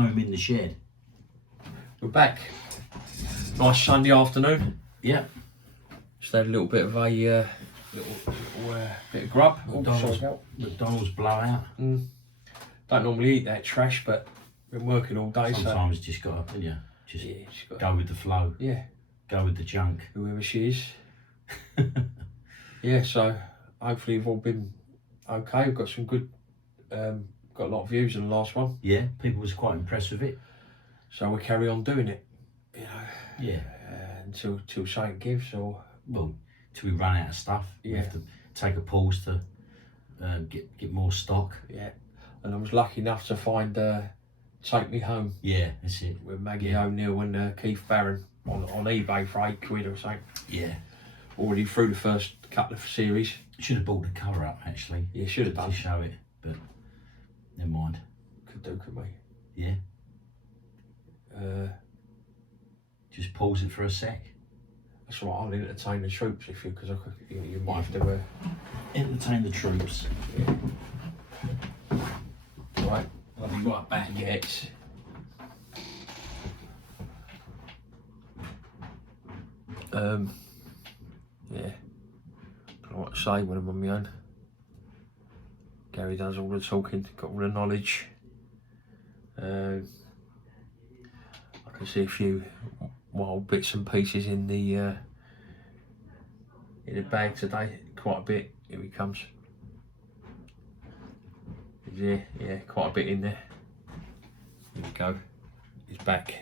home in the shed. We're back. Nice Sunday afternoon. Yeah. Just had a little bit of a bit of grub. McDonald's blowout. Don't normally eat that trash, but been working all day. Sometimes you just got to, didn't you? Just go with the flow. Yeah. Go with the junk. Whoever she is. Yeah, so hopefully you've all been okay. We've got some good, got a lot of views in the last one. Yeah, people was quite impressed with it. So we carry on doing it, you know. Yeah. Until something gives, or well, till we run out of stuff. Yeah. We have to take a pause to get more stock. Yeah. And I was lucky enough to find Take Me Home. Yeah, that's it. With Maggie O'Neill and Keith Barron on eBay for £8 or something. Yeah. Already through the first couple of series. Should have bought the cover up actually. Yeah, should have done. To show it, but never mind. Could do, couldn't we? Yeah. Just pause it for a sec. That's right. I'll entertain the troops if you, because you might have to entertain the troops. Yeah. Right. I'll be right back. Yeah, it's yeah. I don't know what to say when I'm on my own. Gary does all the talking, got all the knowledge. I can see a few wild bits and pieces in the bag today. Quite a bit. Here he comes. Yeah, quite a bit in there. Here we go. He's back.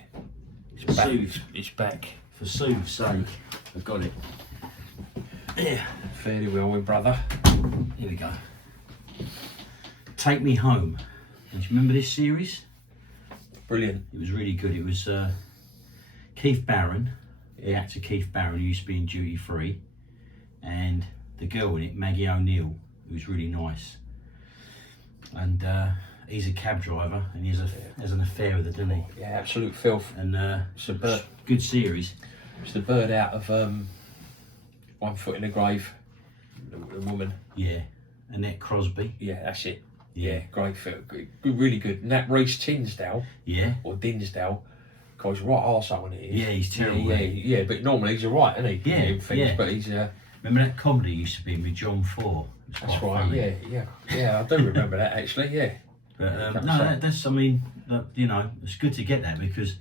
He's back. It's back. For sooth's sake, I've got it. Yeah. Fairly well, my brother. Here we go. Take Me Home. Do you remember this series? Brilliant. It was really good. It was Keith Barron, the actor Keith Barron, who used to be in Duty Free, and the girl in it, Maggie O'Neill, who was really nice. And he's a cab driver, and he has an affair with her, doesn't he? Yeah, absolute filth. And it's a bird. Good series. It's the bird out of One Foot in the Grave. The woman. Yeah, Annette Crosby. Yeah, that's it. Yeah, great film. Good, really good. And that Reece Tinsdale. Yeah. Or Dinsdale. God, he's a right arsehole when he is. Yeah, he's terrible. Yeah, but normally he's alright, isn't he? Yeah, things, but he's remember that comedy used to be with John Ford? That's right. Funny. Yeah. I do remember that actually. Yeah. But that's. I mean, you know, it's good to get that because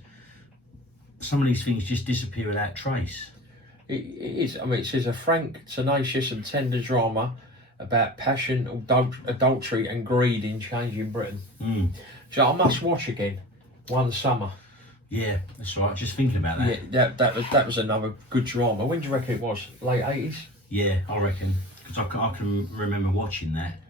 some of these things just disappear without trace. It is. I mean, it says a frank, tenacious, and tender drama about passion, adultery, and greed in changing Britain. So I must watch again. One summer. Yeah, that's right. Just thinking about that. Yeah, that was another good drama. When do you reckon it was? Late 80s? Yeah, I reckon. Because I can remember watching that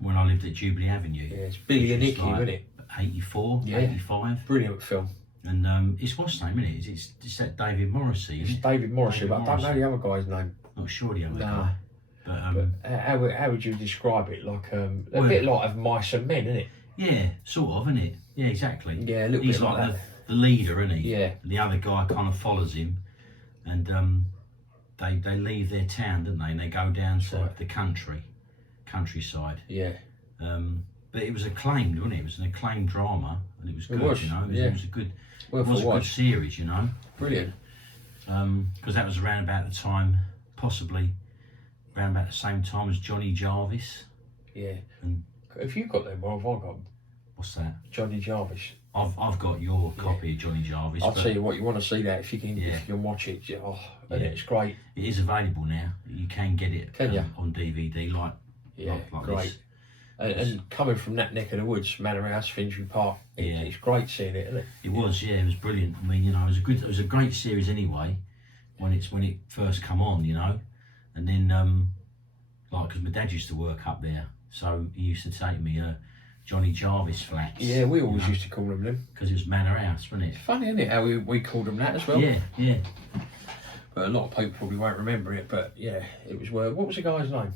when I lived at Jubilee Avenue. Yeah, it's Billy and Nicky, isn't it? 84, 85. Brilliant film. And it's what's name, isn't it? It's that David Morrissey. It's David Morrissey, but I don't know the other guy's name. Not sure the other guy. But how would you describe it? Like a bit like of Mice and Men, isn't it? Yeah, sort of, isn't it? Yeah, exactly. Yeah, a little He's bit like the leader, isn't he? Yeah. And the other guy kind of follows him, and they leave their town, don't they? And they go down to the countryside. Yeah. But it was acclaimed, wasn't it? It was an acclaimed drama, and it was good. You know, it was a good. It was a good series, you know. Brilliant. Because that was around about the time, possibly around about the same time as Johnny Jarvis. Yeah. And have you got them? Or have I got them? What's that? Johnny Jarvis. I've got your copy of Johnny Jarvis. I'll tell you what, you want to see that if you can watch it. And it's great. It is available now. You can get it on DVD, like great. This. And coming from that neck of the woods, Manor House, Finchley Park, it's great seeing it, isn't it? It was, it was brilliant. I mean, you know, it was a great series anyway, when it first come on, you know, and then because my dad used to work up there, so he used to take me Johnny Jarvis flats. Yeah, we always used to call them. Because it was Manor House, wasn't it? It's funny, isn't it, how we called them that as well? Yeah. But a lot of people probably won't remember it, but yeah, it was what was the guy's name?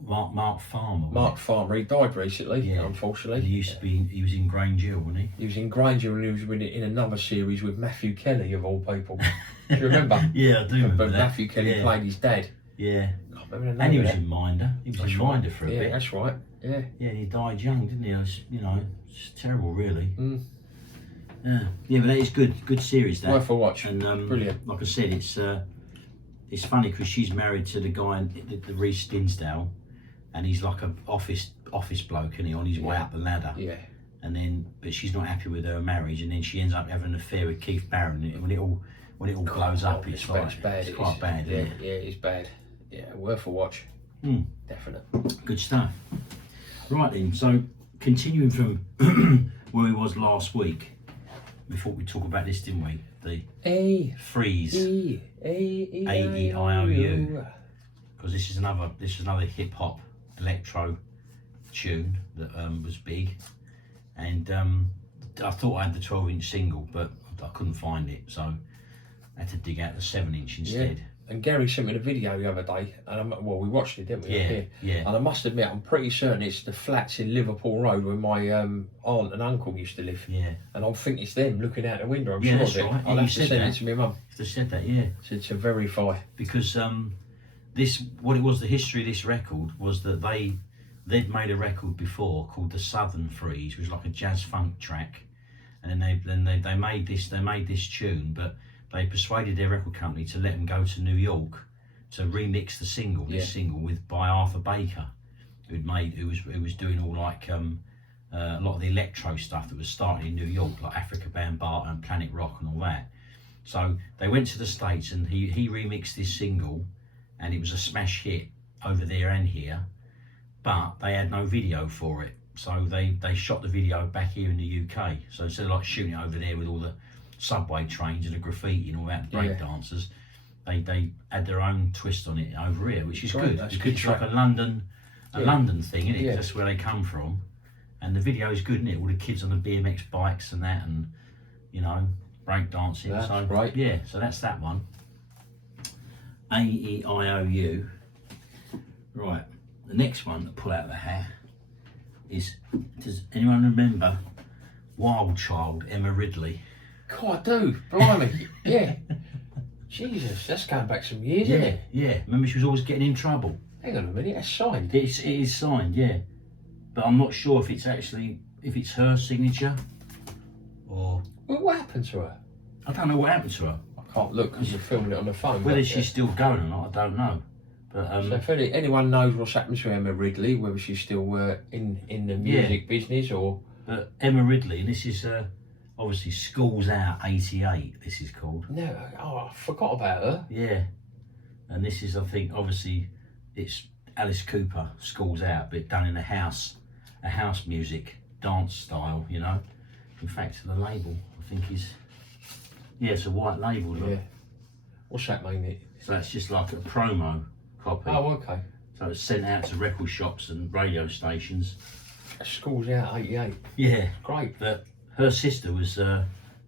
Mark Farmer. Mark Farmer. He died recently, unfortunately. He used to be. He was in Grange Hill, wasn't he? He was in Grange Hill, and he was in another series with Matthew Kelly, of all people. Do you remember? Yeah, I do remember that. Matthew Kelly played his dad. Yeah. I can't remember the name and he was in Minder. He was in Minder for a bit. Yeah, that's right. Yeah. Yeah, and he died young, didn't he? It's terrible, really. Mm. Yeah, but that is good series. That Worth a watch. And Brilliant. Like I said, it's funny because she's married to the guy, the Reece Dinsdale, and he's like a office bloke, and he on his way up the ladder. Yeah. And then, but she's not happy with her marriage, and then she ends up having an affair with Keith Barron. When it all blows up, it's like bad. It's quite bad. Yeah, Isn't it? yeah, it's bad. Yeah, worth a watch. Definite. Good stuff. Right then, so continuing from where we was last week, we thought we'd talk about this, didn't we? The Freeze A-E-I-O-U, because this is another hip hop electro tune that was big, and I thought I had the 12-inch single, but I couldn't find it, so I had to dig out the 7-inch instead. And Gary sent me the video the other day, and we watched it, didn't we? Yeah. And I must admit, I'm pretty certain it's the flats in Liverpool Road where my aunt and uncle used to live. Yeah. And I think it's them looking out the window. I'm Yeah, sure that's of it. right. I'll Yeah, have to you send said it to my mum. They said that, yeah. To verify. Because what it was, the history of this record was that they'd made a record before called the Southern Freeze, which was like a jazz funk track, and then they made this tune, but they persuaded their record company to let them go to New York to remix the single, by Arthur Baker, who was doing all like a lot of the electro stuff that was starting in New York, like Africa Bambaataa and Planet Rock and all that. So they went to the States, and he remixed this single, and it was a smash hit over there and here, but they had no video for it. So they shot the video back here in the UK. So instead of like shooting it over there with all the subway trains and the graffiti and all that break dancers, they had their own twist on it over here, which is good. It's like a London thing, isn't it? Yeah. That's where they come from, and the video is good, isn't it? All the kids on the BMX bikes and that, and break dancing. That's so right. Yeah, so that's that one. A-E-I-O-U. Right, the next one to pull out of the hat is, does anyone remember Wild Child, Emma Ridley? God, I do. Blimey. Yeah. Jesus, that's going back some years, isn't it? Yeah. Remember, she was always getting in trouble. Hang on a minute, that's signed. It is signed, yeah. But I'm not sure if it's her signature or... Well, what happened to her? I don't know what happened to her. I can't look because you're filming it on the phone. Whether she's still going or not, I don't know. But so if anyone knows what's happened to Emma Ridley, whether she's still in the music business or... But Emma Ridley, and this is... obviously, School's Out 88, this is called. No, I forgot about her. Yeah. And this is, I think, obviously, it's Alice Cooper, School's Out, but done in a house music, dance style, In fact, the label, I think, is... Yeah, it's a white label, look. Yeah. What's that mean? So that's just like a promo copy. Oh, okay. So it's sent out to record shops and radio stations. School's Out 88. Yeah. Great. But her sister was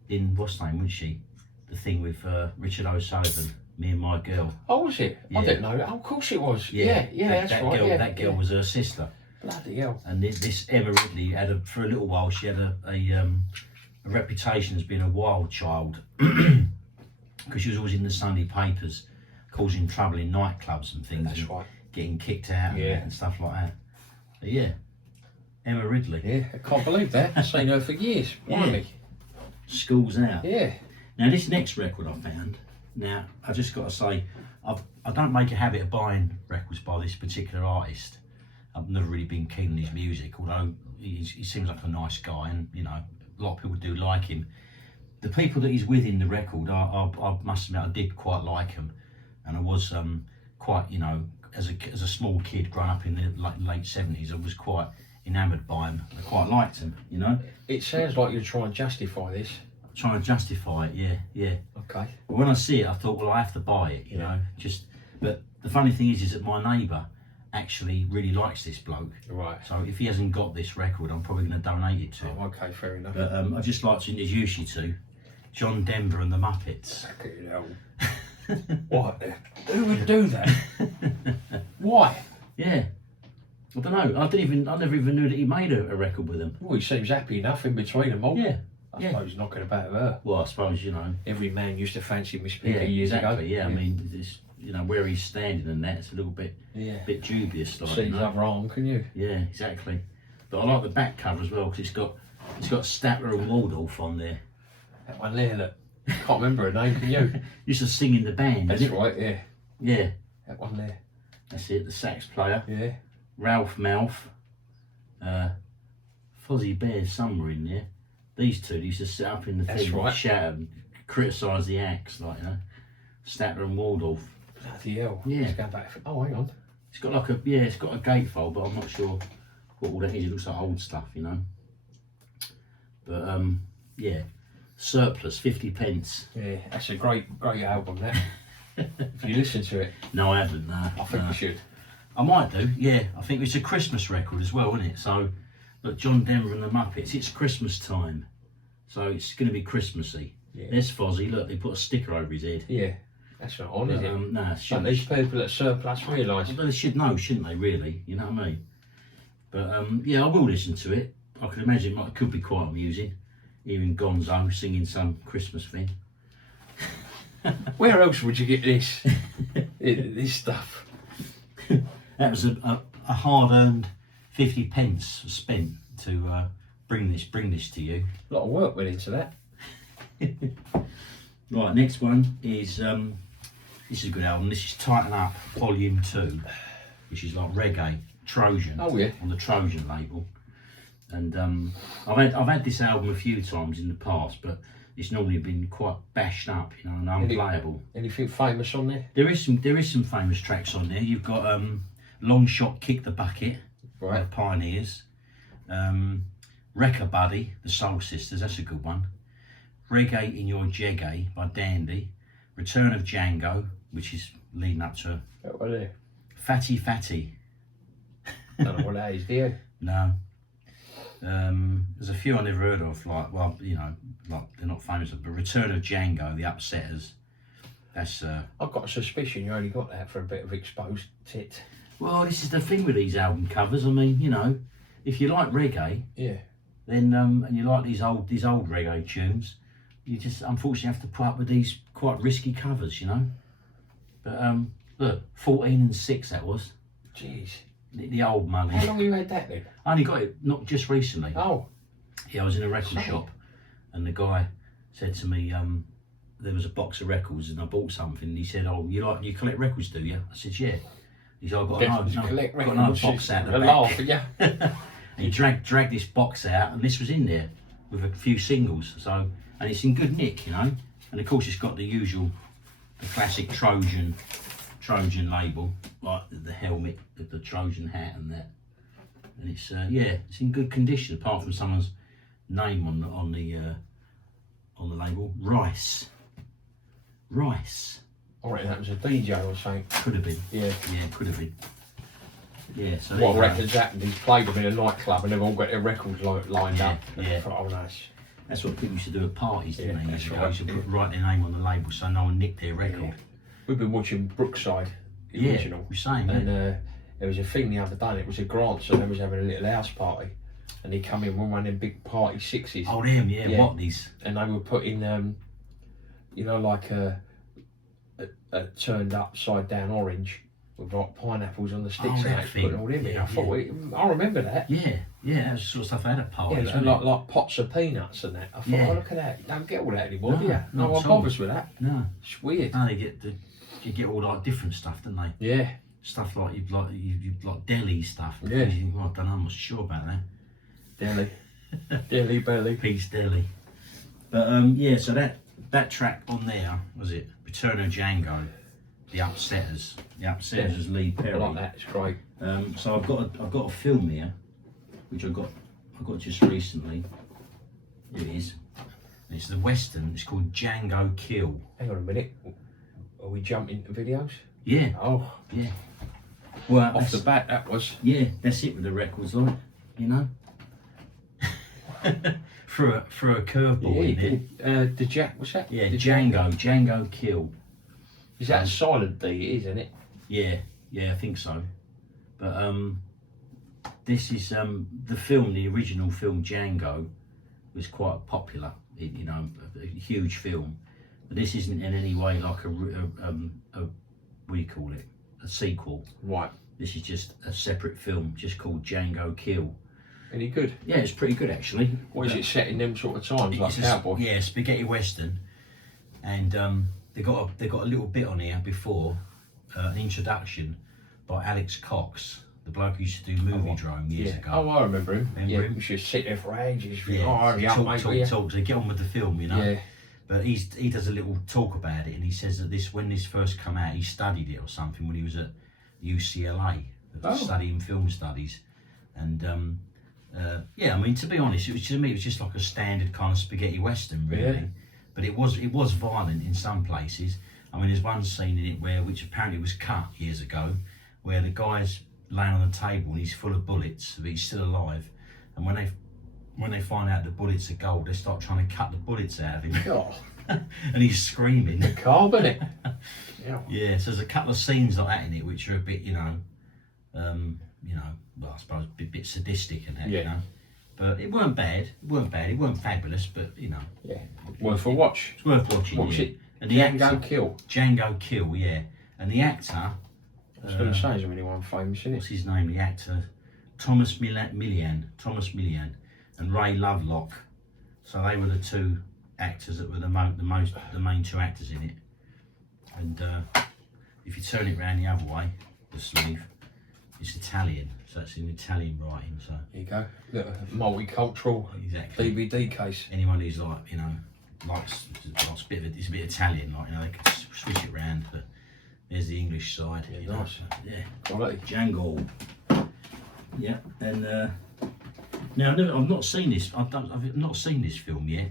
in, what's her name, wasn't she? The thing with Richard O'Sullivan, Me and My Girl. Oh, was it? Yeah. I didn't know that. Oh, of course it was. Yeah, that's that right. Girl, yeah, that girl was her sister. Bloody hell. And this Emma Ridley for a little while, she had a reputation as being a wild child because she was always in the Sunday papers causing trouble in nightclubs and things. That's right. Getting kicked out and stuff like that. But yeah, Emma Ridley. Yeah, I can't believe that. I've seen her for years. Blimey. School's Out. Yeah. Now this next record I found, now I just got to say, I don't make a habit of buying records by this particular artist. I've never really been keen on his music, although he seems like a nice guy, and a lot of people do like him. The people that he's with in the record, I must admit I did quite like him, and I was quite, as a small kid growing up in the late 70s, I was quite enamoured by him. I quite liked him, It sounds like you're trying to justify this. Trying to justify it, yeah. Okay. But when I see it, I thought, well, I have to buy it, But the funny thing is that my neighbour actually really likes this bloke. Right. So if he hasn't got this record, I'm probably going to donate it to him. Oh, okay, fair enough. But I'd just like to introduce you to John Denver and the Muppets. Fucking hell. What? Who would do that? Why? Yeah. I don't know. I never even knew that he made a record with them. Well, he seems happy enough in between them all. Yeah. I suppose he's knocking about her. Well, I suppose, Every man used to fancy Miss Piggy Yeah, years exactly. ago. Yeah, I mean, you know, where he's standing and that, it's a little bit bit dubious. Like, See you his know? other arm, can you? Yeah, exactly. But I like the back cover as well because it's got Statler and Waldorf on there. That one there, look. Can't remember her name, can you? Used to sing in the band. That's didn't it? right, yeah. Yeah, That one there. that's it. The sax player, Yeah. Ralph Mouth, Fozzie Bear's somewhere in there. These two used to sit up in the That's thing, right. shout and criticise the acts, like, you know, Statler and Waldorf. Bloody hell. Yeah. Let's go back. Oh, hang on. It's got like it's got a gatefold, but I'm not sure what all that is. It looks like old stuff, you know. But yeah, Surplus, 50p. Yeah, that's a great album, that. If you listen to it, No, I haven't. No, I think no. you should. I might do. Yeah, I think it's a Christmas record as well, isn't it? So, look, John Denver and the Muppets. It's Christmas time, so it's going to be Christmassy. Yeah. There's Fozzie. Look, they put a sticker over his head. Yeah. That's not on, is But, it? no, it But shouldn't. these people at Surplus realise. Well, they should know, shouldn't they? Really, you know what I mean? But yeah, I will listen to it. I can imagine it could be quite amusing, hearing Gonzo singing some Christmas thing. Where else would you get this? This stuff. That was a hard-earned 50p spent to bring this to you. A lot of work went into that. Right, next one is this is a good album. This is Tighten Up Volume 2, which is like reggae Trojan. Oh, yeah. On the Trojan label. And I've had this album a few times in the past, but it's normally been quite bashed up, you know, and unplayable. Anything famous on there? There is some famous tracks on there. You've got Long Shot Kick the Bucket, Right. the Pioneers, Wrecker Buddy, the Soul Sisters, that's a good one. Reggae in Your Jeggae by Dandy, Return of Django, which is leading up to That one there. Fatty Fatty. Don't know what that is, do you? No. There's a few I never heard of, like, well, you know, like they're not famous, but Return of Django, the Upsetters. That's I've got a suspicion you only got that for a bit of exposed tit. well, this is the thing with these album covers. I mean, you know, if you like reggae, Yeah. then and you like these old reggae tunes, you just unfortunately have to put up with these quite risky covers, you know. But look, 14 and 6 that was Jeez. the old money. How long have you had that then? I only got it not just recently. Oh. Yeah, I was in a record Sorry. shop, and the guy said to me, there was a box of records, and I bought something. And he said, "Oh, you collect records, do you?" I said, "Yeah." He said, "I've got Collect got another records. box out the A back." laugh, yeah. And he dragged this box out, and this was in there with a few singles. So, and it's in good nick, you know. And of course, it's got the classic Trojan label, like the helmet, the Trojan hat, and that. And it's it's in good condition, apart from someone's name on the label. Rice. I reckon that was a DJ or something. Could have been. Yeah. Yeah, could have been. Yeah. So What I there you reckon's happened, he's played them in a nightclub and they've all got their records lined Yeah, up. yeah. I thought, oh, nice. go. That's what people used to do at parties, didn't Yeah, they? that's Years ago? right. Used to write their name on the label so no one nicked their record. Yeah. We've been watching Brookside, the Yeah, original. you're saying And that. there was a thing the other day, and it was a grant, so they was having a little house party. And he come in with one of them big party sixes. Oh, them, yeah, Yeah. Watley's. And they were putting, you know, like a turned upside down orange with like pineapples on the sticks Oh, and that that, thing. putting all them in. Yeah, I thought, I remember that. Yeah, that was the sort of stuff I had at Yeah, parties. and wasn't like pots of peanuts and that. I thought, Yeah. oh, look at that. You don't get all that anymore, No, do you? not No one at all. bothers with that. it? No, It's weird. no, you get all like different stuff, don't they? Yeah. Stuff like you like deli stuff. Yeah. You think, well, I don't know, I'm not sure about that. Deli. Deli belly. Peace Deli. But yeah, so that track on there was it Return of Django, the Upsetters. The Upsetters was Lee I Perry. like that. It's great. So I've got a film here, which I got just recently. Here it is. It's the Western. It's called Django Kill. Hang on a minute. Are we jumping to videos? Yeah, Oh, yeah. Well, off that's- the bat, that was. yeah, that's it with the records, like, you know. through a curveball in it. The Jack, what's that? Yeah, The Django Kill. Is that a silent D, isn't it? Yeah, I think so. But this is the film. The original film Django was quite popular. You know, a huge film. But this isn't in any way like a what do you call it? A sequel. Right. This is just a separate film, just called Django Kill. Any good? Yeah, it's pretty good actually. What is it set in them sort of times, like It's cowboy? yeah, spaghetti western, and they got a little bit on here before an introduction by Alex Cox, the bloke who used to do Movie Drone years ago. Oh, I remember him. Remember him? We should sit there for ages. Yeah, Oh, hurry up, mate, will ya? talk to get on with the film, you know. Yeah. But he does a little talk about it, and he says that when this first came out, he studied it or something when he was at UCLA, studying film studies, and yeah, I mean, to be honest, to me it was just like a standard kind of spaghetti western, really. Yeah. But it was violent in some places. I mean, there's one scene in it which apparently was cut years ago, where the guy's laying on the table and he's full of bullets, but he's still alive. And when they find out the bullets are gold, they start trying to cut the bullets out of him. God. And he's screaming. Carbon it. Yeah. Yeah, so there's a couple of scenes like that in it which are a bit, well, I suppose a bit sadistic and that, Yeah. you know. But it weren't bad. It weren't fabulous, but you know. Yeah. Worth a watch. It's worth watching. Watch yeah. it. And the Django Kill. Django Kill, yeah. And the actor, I was going to say, is there anyone famous in what's it? his name? The actor, Thomas Millian, and Ray Lovelock. So they were the two actors that were the main two actors in it. And if you turn it round the other way, the sleeve, it's Italian, so it's in Italian writing. So There you go. Look, multicultural exactly. DVD case. Anyone who's like, you know, likes it's a bit Italian, like, you know, they could switch it round. But there's the English side. Yeah, you know, nice. so, yeah. Quality. Django. Yeah, and now I've not seen this. I've not seen this film yet.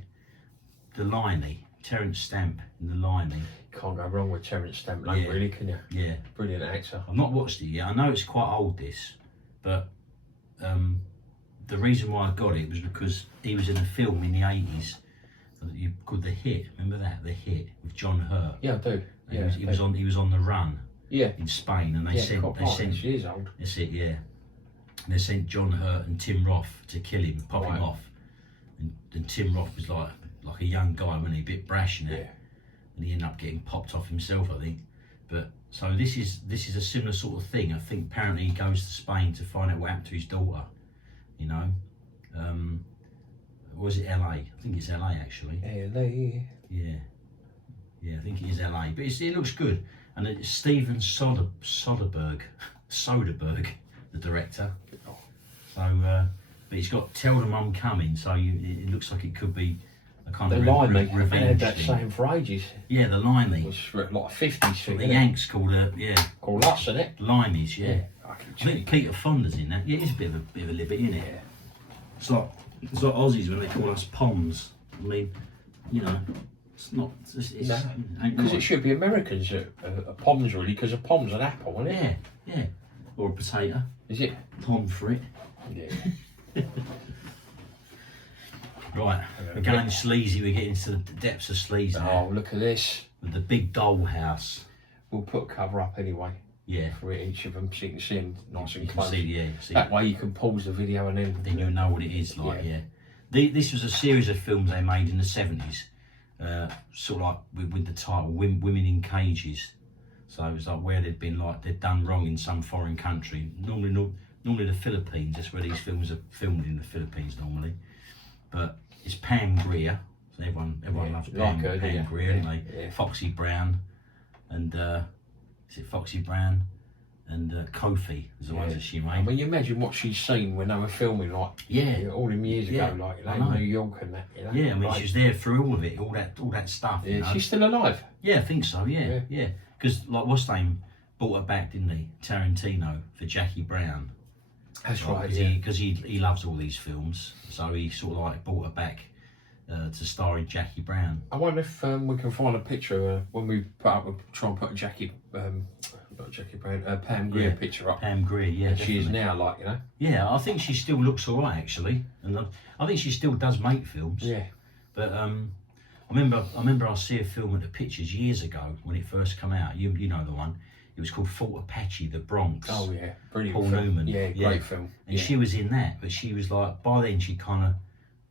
The Liney, Terence Stamp in The Liney. Can't go wrong with Terence Stamp, like, Yeah. really, can you? Yeah, Brilliant actor. I've not watched it yet. I know it's quite old, this, but the reason why I got it was because he was in a film in the 80s called The Hit. Remember that? The Hit with John Hurt. Yeah, I do. And he was on the run Yeah. in Spain, and they sent She is old. that's it, yeah. And they sent John Hurt and Tim Roth to kill him, pop him off. And Tim Roth was like a young guy, wasn't he? A bit brash and that. Yeah. And he ended up getting popped off himself, I think. But so this is a similar sort of thing. I think apparently he goes to Spain to find out what happened to his daughter. You know, or was it LA? I think it's LA actually. LA. Yeah, I think it is LA. But it looks good. And it's Steven Soderbergh, the director. So, but he's got Tell Them I'm Coming. So it looks like it could be a kind The of Liney. They revenge had that thing. saying for ages. Yeah, the It Liney. was for like a 50s thing. The innit? Yanks called it, yeah, Called us, isn't it? Limeys, yeah. Fucking I think cheek. Peter Fonda's in that. Yeah, it's a bit of a liberty, isn't it? Yeah. It's like Aussies when they call us Poms. I mean, you know, it's not. It's No. ain't Because right. it should be Americans that are poms, really, because a pom's an apple, isn't it? Yeah. Or a potato. Is it? Pom frit. Yeah. Right, we're going sleazy. We're getting to the depths of sleaze now. Oh, look at this. With the big dollhouse. We'll put a cover up anyway Yeah. for each of them so you can see them nice You and can close. see, yeah. See, That way you can pause the video and then you'll know what it is like, Yeah. This was a series of films they made in the 70s, sort of like with the title Women in Cages. So it was like where they'd done wrong in some foreign country. Normally the Philippines, that's where these films are filmed, in the Philippines normally. But it's Pam Grier, so everyone loves Pam, her, Pam yeah. Grier, don't they? Yeah. Foxy Brown, and is it Foxy Brown? And Kofi is the ones that she I made. mean, you imagine what she's seen when they were filming, like, Yeah. all them years Yeah, ago, like, you know, I know. in New York and that, you know. Yeah, I mean, like, she was there through all of it, all that stuff. yeah, you know? she's still alive. Yeah, I think so. Yeah. Because like what's her name brought her back, didn't he? Tarantino for Jackie Brown. That's right, yeah. Because he loves all these films, so he sort of like brought her back to star in Jackie Brown. I wonder if we can find a picture when we put up, we'll try and put a not Jackie Brown, Pam Grier Yeah. picture up. Pam Grier, yeah. And she is definitely. now, like, you know. Yeah, I think she still looks alright actually, and I think she still does make films. Yeah. But I remember I see a film at the Pictures years ago when it first came out. You know the one. It was called Fort Apache, the Bronx. Oh yeah, brilliant. Paul film. Newman. Yeah, great film. And yeah. she was in that, but she was like, by then she kind of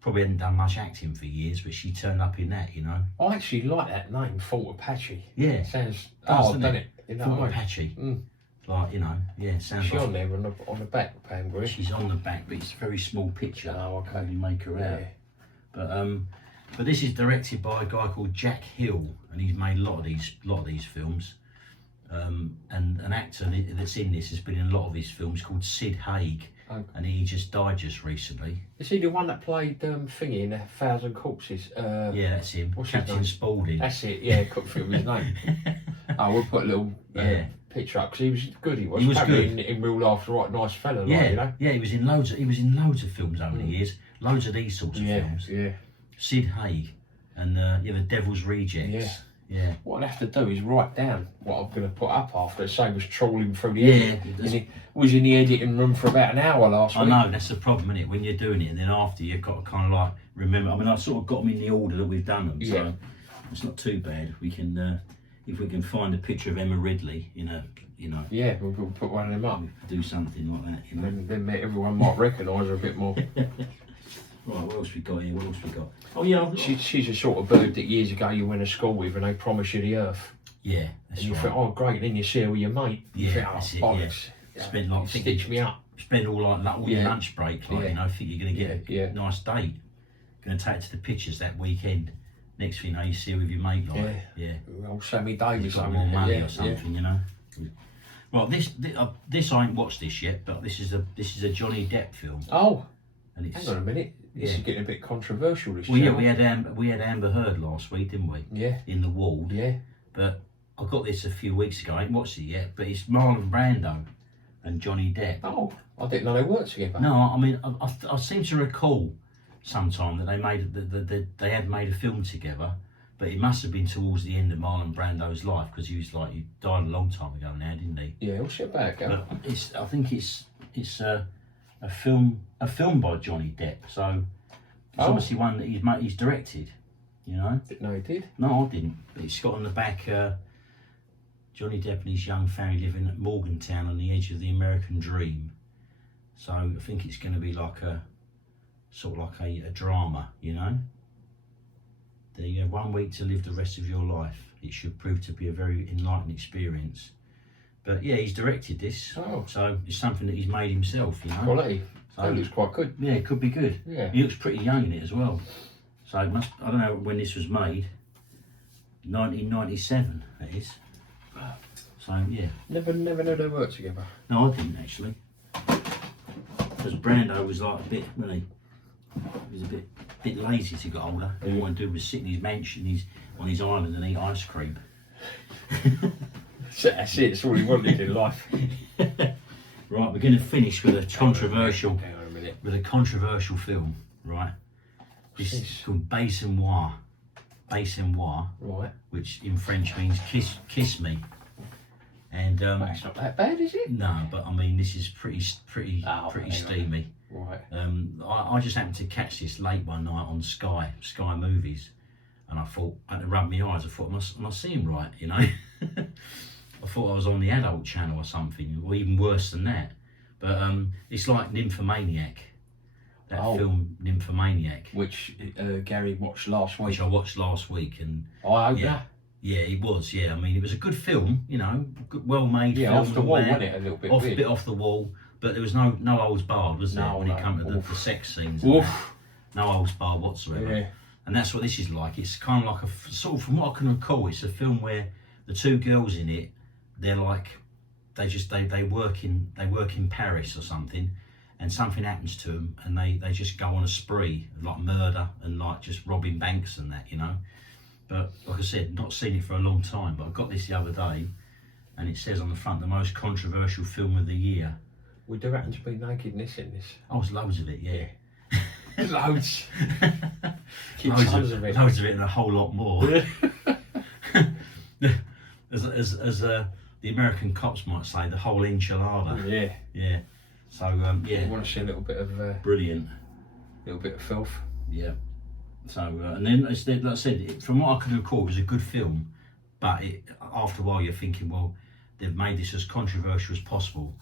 probably hadn't done much acting for years, but she turned up in that, you know. I actually like that name, Fort Apache. Yeah. It sounds Does, odd, doesn't doesn't it? it? in that Thought way. patchy. Mm. Like, you know, yeah, sounds Is she like on there on the back, Pam Grier? she's on the back, but it's a very small picture. Oh, okay. Can't really make her out. Yeah. But this is directed by a guy called Jack Hill, and he's made a lot of these films. And an actor that's in this has been in a lot of his films called Sid Haig, and he just died just recently. Is he the one that played Thingy in 1,000 Corpses? Yeah, that's him. What's his Captain name? Spaulding. That's it. Yeah, couldn't think of his name. We'll put a little picture up because he was good. He was good. In real life, the right nice fella. Yeah, like, you know. yeah. He was in loads of films over the years. Loads of these sorts of films. Yeah. Sid Haig, and The Devil's Rejects. Yeah. What I'd have to do is write down what I'm going to put up after. Say was trawling through the edit. Was in the editing room for about an hour last week. I know, that's the problem, isn't it? When you're doing it and then after you've got to kind of like remember. I mean, I sort of got them in the order that we've done them, so it's not too bad. We can, if we can find a picture of Emma Ridley in a, you know. Yeah, we'll put one of them up. Do something like that, you know. Then everyone might recognise her a bit more. Right, what else we got here? What else we got? Oh yeah, she's a sort of bird that years ago you went to school with and they promise you the earth. Yeah, that's and you right. think, oh great, then you see her with your mate. You think, that's it. bollocks. Yeah. Spend like stitch me up. Spend all your lunch break, like you know, think you're going to get a nice date. Going to take it to the pictures that weekend. Next thing you know, you see her with your mate, like Old Sammy Davis. Got more money or something, you know. Well, this I ain't watched this yet, but this is a Johnny Depp film. Oh, and it's, hang on a minute. This is getting a bit controversial. This well, we had Amber Heard last week, didn't we? Yeah. In The Wall. Yeah. But I got this a few weeks ago. I ain't watched it yet, but it's Marlon Brando and Johnny Depp. Oh, I didn't know they worked together. No, I mean I seem to recall sometime that they had made a film together, but it must have been towards the end of Marlon Brando's life because he died a long time ago now, didn't he? Yeah, what's it about? But I think it's a film by Johnny Depp, so it's obviously one that he's directed, you know. Didn't know he did. No, I didn't. But it's got on the back Johnny Depp and his young family living at Morgantown on the edge of the American dream. So I think it's going to be like a drama, you know. You have 1 week to live the rest of your life. It should prove to be a very enlightening experience. But yeah, he's directed this, so it's something that he's made himself, you know. Quality. So it looks quite good. Yeah, it could be good. Yeah. He looks pretty young in it as well. So it must, I don't know when this was made. 1997, that is. So yeah. Never knew they worked together. No, I didn't actually. Because Brando was like a bit, wasn't he? He was a bit lazy as he got older. All he wanted to do was sit in his mansion, on his island and eat ice cream. That's it. It's all he wanted in life. Right, we're going to finish with a controversial, Hang on a minute. with a controversial film. Right, this is called Baise Moi. Baise Moi, right, which in French means kiss me. And it's not that bad, is it? No, but I mean this is pretty steamy. Right. I just happened to catch this late one night on Sky Movies, and I thought, I had to rub my eyes. I thought, am I seeing right? You know. I thought I was on the adult channel or something, or even worse than that. But it's like Nymphomaniac, that film Nymphomaniac, which Gary watched last week. Which I watched last week, and I hope yeah, it was. Yeah, I mean, it was a good film, you know, well made. Yeah, film off the wall, wasn't it? A little bit off, weird. bit off the wall, but there was no holds barred, was there? No, when it came to the sex scenes, and that. No holds barred whatsoever. Yeah. And that's what this is like. It's kind of like a sort of, from what I can recall, it's a film where the two girls in it, they're like, they work in Paris or something, and something happens to them, and they just go on a spree of like murder and like just robbing banks and that, you know. But like I said, not seen it for a long time, but I got this the other day, and it says on the front, the most controversial film of the year. We do happen to be nakedness in this. Oh, there's loads of it, yeah. Loads. Loads of it, and a whole lot more. as the American cops might say, the whole enchilada. Yeah. Yeah. So yeah. You want to see a little bit of brilliant. Little bit of filth. Yeah. So and then, like I said, from what I can recall, it was a good film, but after a while you're thinking, well, they've made this as controversial as possible.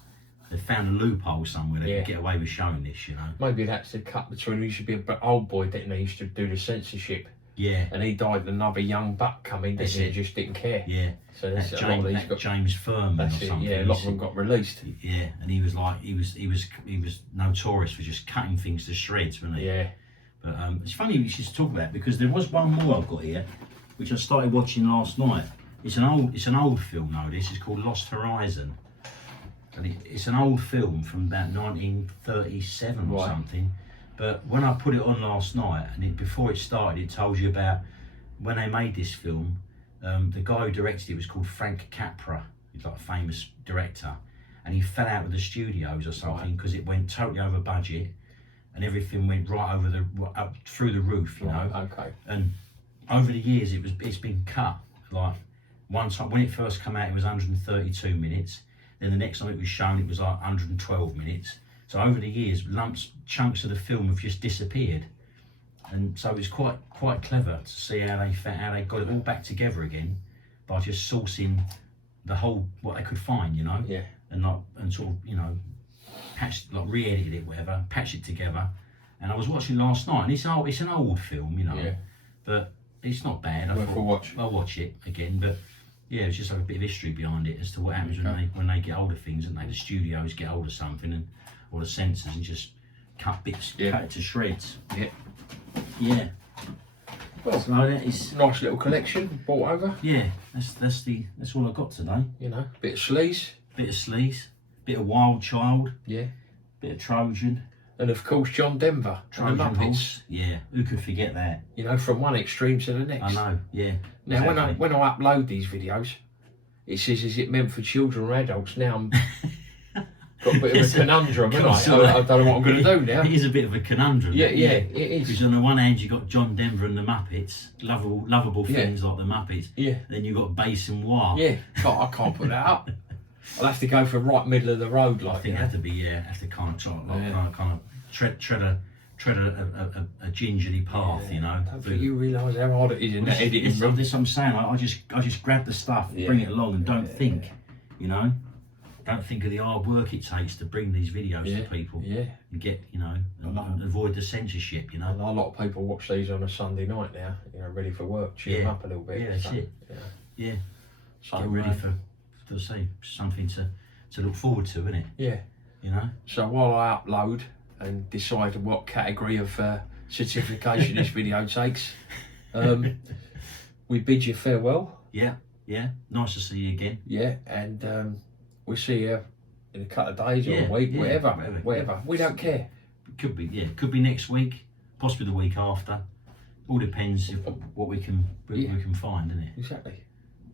They've found a loophole somewhere they can get away with showing this, you know. Maybe that's the cut between. He used to be a old boy, didn't he? He used to do the censorship Yeah. And he died, and another young buck coming, didn't That's he? it. Just didn't care. Yeah. So That that's a lot of these got. James Furman That's or it. something. Yeah, a lot of them got released. Yeah, and he was like, he was notorious for just cutting things to shreds, wasn't he? Yeah. But it's funny we should talk about, because there was one more I've got here, which I started watching last night. It's an old film though. This is called Lost Horizon, and it's an old film from about 1937 or Right. something. But when I put it on last night, and before it started, it tells you about when they made this film. The guy who directed it was called Frank Capra. He's like a famous director, and he fell out with the studios or something because it went totally over budget, and everything went right up through the roof, you know. Okay. And over the years, it's been cut. Like one time when it first came out, it was 132 minutes. Then the next time it was shown, it was like 112 minutes. So over the years, chunks of the film have just disappeared, and so it's quite clever to see how they got it all back together again by just sourcing the whole what they could find, you know. Yeah. And sort of, you know, re-edited it, whatever, patched it together. And I was watching last night, and it's an old film, you know, Yeah. but it's not bad. Worth a watch. I'll watch it again, but yeah, it's just like a bit of history behind it as to what happens when they get hold of things, and the studios get hold of something, or the censors, and just cut it to shreds. Yeah. Yeah. Well, So that is, nice little collection brought over. yeah, that's all I got today. You know, bit of sleaze. Bit of Sleaze, bit of Wild Child, Yeah. bit of Trojan. And of course, John Denver and the Trojan Muppets. Horse. Yeah, who could forget that? You know, from one extreme to the next. I know, yeah. Now, exactly. when I upload these videos, it says, "Is it meant for children or adults?" Now I'm got a bit of a conundrum, haven't I don't know what I'm going to do now. It is a bit of a conundrum. Yeah, it is. Because on the one hand, you got John Denver and the Muppets, lovable things like the Muppets. Yeah. Then you got Bass and Wah. Yeah, I can't put that up. I'll have to go for right middle of the road, like. I think it had to be, have to kind of tread a gingerly path, you know. I don't think you realise how hard it is in that editing room. That's what I'm saying. I just grab the stuff, bring it along, and don't think, you know. Don't think of the hard work it takes to bring these videos to people. Yeah. And get, you know, and avoid the censorship, you know. And a lot of people watch these on a Sunday night now, you know, ready for work, cheer them up a little bit. Yeah, that's it. Yeah. Yeah. So Get ready for say something to look forward to, isn't it? Yeah. You know. So while I upload and decide what category of certification this video takes, we bid you farewell. Yeah. Nice to see you again. Yeah, and we'll see you in a couple of days or a week, whatever. We don't care. Could be next week, possibly the week after. All depends what we can find, isn't it? Exactly.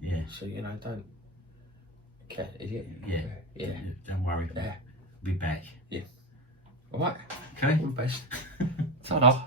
Yeah. So you know, don't. Okay, is it? Yeah. Don't worry. Yeah. Be back. Yeah. All right. Okay. All the best. Ta-da.